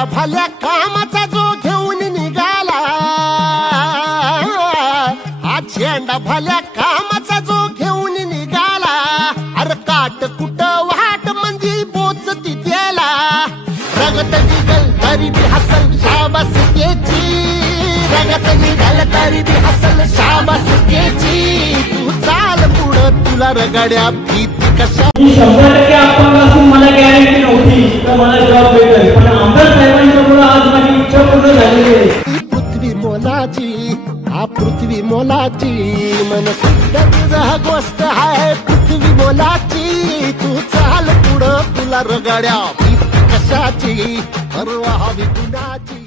झेंडा भल्या कामाचा जो घेऊन निघाला, हा झेंडा भल्या कामाचा जो घेऊन निघाला, अरे काट कुट वाट मंदी बोचती त्याला, रगत निघल तरी बी हसल शाबास त्याची, रगत निघल तरी बी हसल शाबास त्याची, तू चाल पुढं तुला रगड्या भीती कशा. 100% आपण असून मला गॅरंटी नव्हती तर मला जॉब भेटेल, पण आमदार साहेबांच्यामुळे आज माझी इच्छा पूर्ण झालेली आहे. पृथ्वी मोलाची, हा पृथ्वी मोलाची, मन सुद्धा तुझा गोष्ट आहे पृथ्वी मोलाची, तू चाल पुढं तुला रगड्या भीती कशाची, परवा हवी कुणाची.